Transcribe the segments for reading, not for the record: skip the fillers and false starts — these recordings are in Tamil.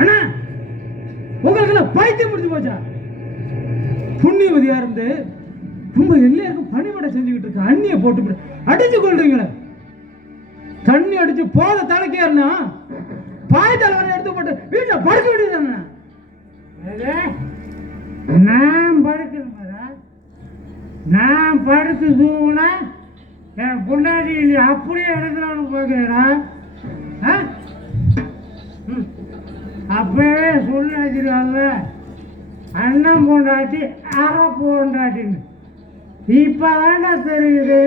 அண்ணா உங்களுக்கு பைத்தியம் முடிஞ்சு போச்சா? புண்ணியவதியா இருந்து ரொம்ப எல்லாருக்கும் பணிபடை செஞ்சுக்கிட்டு இருக்க அண்ணிய போட்டு அடிச்சு கொள்றீங்களே. தண்ணி அடிச்சு போத தலைக்கேறனா பாய் தலைவரை எடுத்து போட்டு வீட்டுல படுக்க வேண்டியதானே. நான் படுக்கிறேன், நான் படுத்து தூங்கினா என் பொண்டாட்டி இல்லையா அப்படியே எடுக்கலான்னு பார்க்கிறா. அப்பவே சொல்லி வச்சிருக்காங்க அண்ணன் பொண்டாட்டி அரை பொண்டாட்டின்னு. இப்ப வேண்டாம் தெரியுது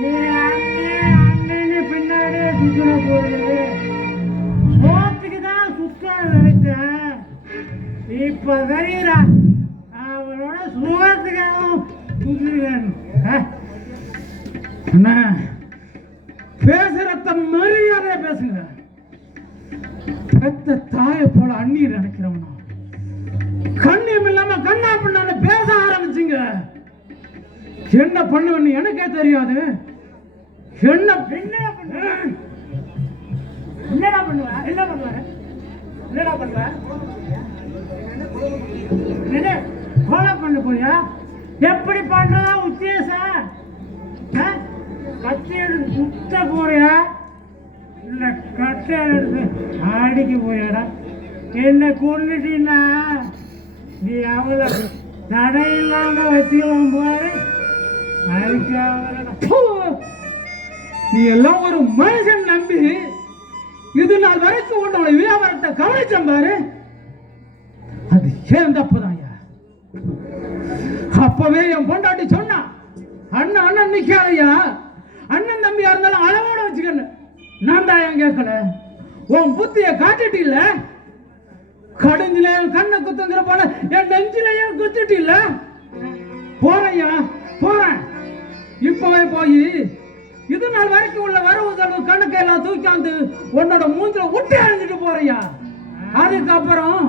நீ அண்ணன்னு பின்னாடியே சுத்தின போகுது. சோத்துக்கு தான் சுத்த நினைச்சேன், இப்ப தெரியுறா அவளோட சுகத்துக்காகவும் சுத்திருக்கேன். அண்ணா பேசுறத மரியாதையா பேசுங்க. பெத்த தாயை போல அண்ணீர் நினைக்கிறவனா கண்ணியம் இல்லாம கண்ணா பண்ணால பேச ஆரம்பிச்சுங்க. என்ன பண்ணுவேன்னு எனக்கே தெரியாது. என்னடா பண்ணுவ கொலை பண்ண போறியா? எப்படி பண்றதா உத்தேசம்? கத்தி எடுத்து சுத்த போறியா இல்ல கட்டை எடுத்து அடிக்க போயாடா? என்ன கொண்டுட்டீன்னா நீ அவளை தடையில்லாம வச்சுக்கலாம் போது நீ எல்லாம் ஒரு மனுஷன் நம்பி இது நாள் வரைக்கும் உன்னோட வியாபாரத்தை கவனிச்சம் பாரு. அது ஏன் தப்புதான். அப்பவே என் பொண்டாட்டி சொன்னா அண்ணன் அண்ணன் நிக்காதையா, அண்ணன் தம்பியா இருந்தாலும் அளவோட வச்சுக்கணும். நான் தான் ஏன் கேட்கல? உன் புத்திய காட்டிட்டு இல்ல, கடைஞ்சில கண்ணை குத்துங்கிற போல என் நெஞ்சிலையே குத்திட்டு இல்ல. போறையா போறேன், இப்பவே போய் இது நாள் வரைக்கும் உள்ள வரவு கணக்கு எல்லாம் தூக்காந்து உன்னோட மூஞ்சில விட்டு அழிஞ்சிட்டு போறையா. அதுக்கப்புறம்